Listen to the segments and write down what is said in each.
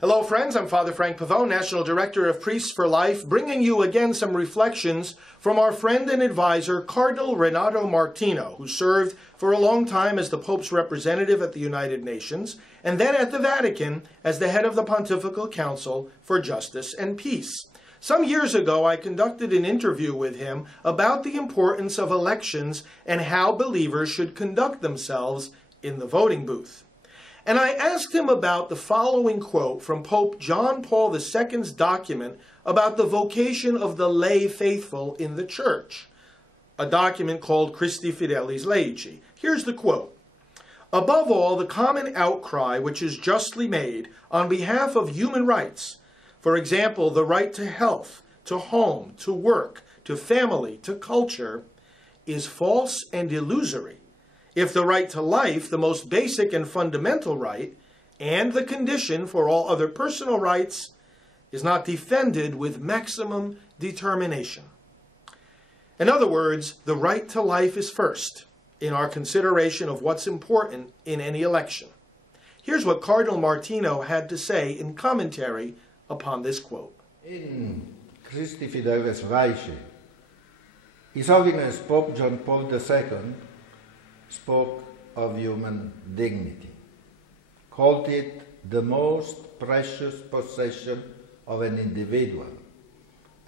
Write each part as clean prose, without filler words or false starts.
Hello friends, I'm Father Frank Pavone, National Director of Priests for Life, bringing you again some reflections from our friend and advisor, Cardinal Martino, who served for a long time as the Pope's representative at the United Nations, and then at the Vatican as the head of the Pontifical Council for Justice and Peace. Some years ago, I conducted an interview with him about the importance of elections and how believers should conduct themselves in the voting booth. And I asked him about the following quote from Pope John Paul II's document about the vocation of the lay faithful in the Church, a document called Christi Fidelis Laici. Here's the quote. "Above all, the common outcry which is justly made on behalf of human rights, for example, the right to health, to home, to work, to family, to culture, is false and illusory. If the right to life, the most basic and fundamental right, and the condition for all other personal rights, is not defended with maximum determination." In other words, the right to life is first in our consideration of what's important in any election. Here's what Cardinal Martino had to say in commentary upon this quote. In Christi Fidelis Laici, His Holiness Pope John Paul II spoke of human dignity, called it the most precious possession of an individual,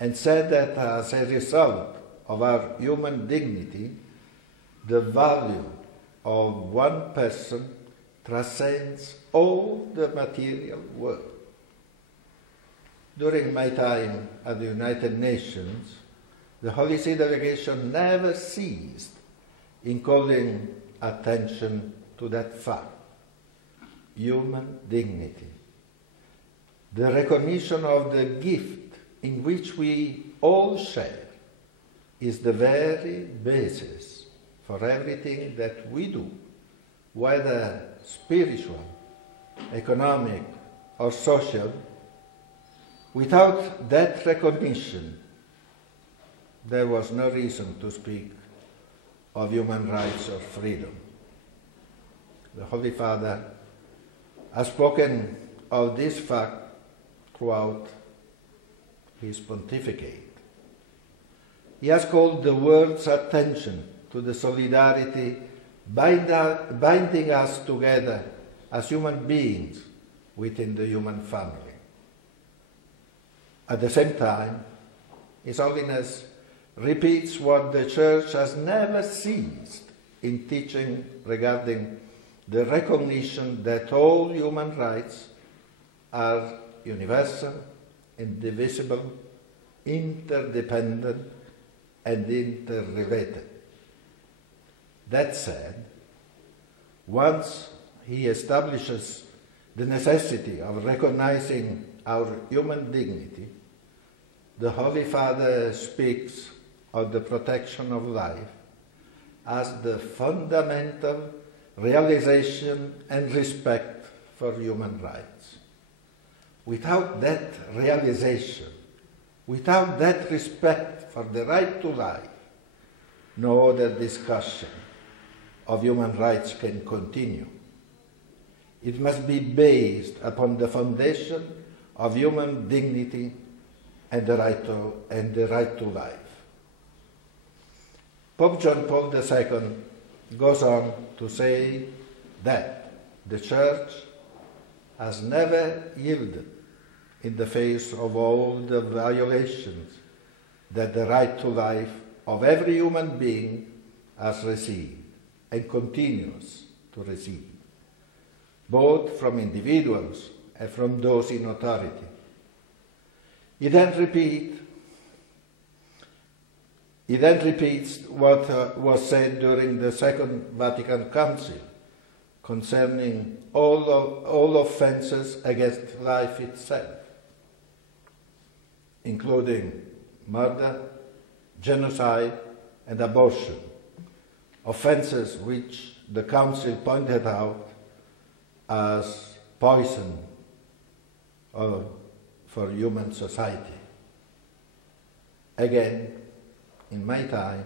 and said that as a result of our human dignity, the value of one person transcends all the material world. During my time at the United Nations, the Holy See delegation never ceased in calling attention to that fact, human dignity, the recognition of the gift in which we all share is the very basis for everything that we do, whether spiritual, economic, or social. Without that recognition, there was no reason to speak of human rights or freedom. The Holy Father has spoken of this fact throughout his pontificate. He has called the world's attention to the solidarity binding us together as human beings within the human family. At the same time, His Holiness repeats what the Church has never ceased in teaching regarding the recognition that all human rights are universal, indivisible, interdependent, and interrelated. That said, once he establishes the necessity of recognizing our human dignity, the Holy Father speaks of the protection of life as the fundamental realization and respect for human rights. Without that realization, without that respect for the right to life, no other discussion of human rights can continue. It must be based upon the foundation of human dignity and the right to life. Pope John Paul II goes on to say that the Church has never yielded in the face of all the violations that the right to life of every human being has received and continues to receive, both from individuals and from those in authority. He then repeats what was said during the Second Vatican Council concerning all offenses against life itself, including murder, genocide, and abortion, offenses which the Council pointed out as poison for human society. Again, in my time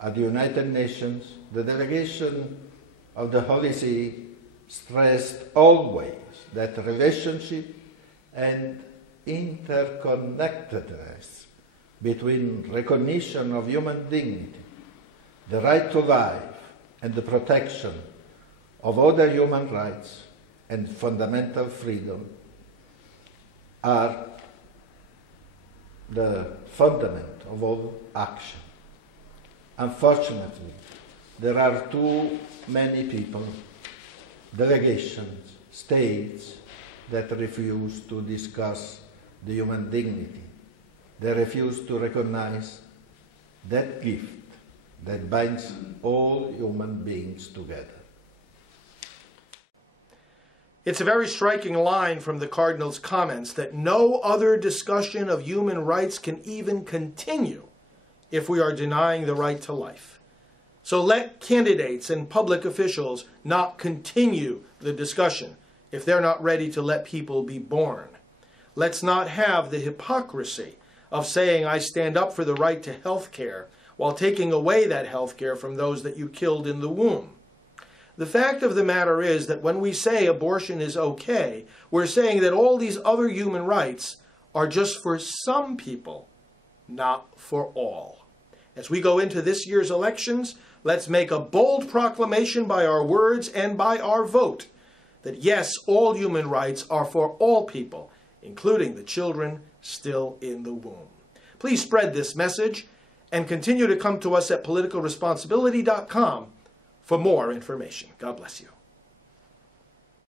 at the United Nations, the delegation of the Holy See stressed always that relationship and interconnectedness between recognition of human dignity, the right to life, and the protection of other human rights and fundamental freedom are the fundament of all action. Unfortunately, there are too many people, delegations, states that refuse to discuss the human dignity. They refuse to recognize that gift that binds all human beings together. It's a very striking line from the Cardinal's comments that no other discussion of human rights can even continue if we are denying the right to life. So let candidates and public officials not continue the discussion if they're not ready to let people be born. Let's not have the hypocrisy of saying I stand up for the right to health care while taking away that health care from those that you killed in the womb. The fact of the matter is that when we say abortion is okay, we're saying that all these other human rights are just for some people, not for all. As we go into this year's elections, let's make a bold proclamation by our words and by our vote that yes, all human rights are for all people, including the children still in the womb. Please spread this message and continue to come to us at politicalresponsibility.com for more information. God bless you.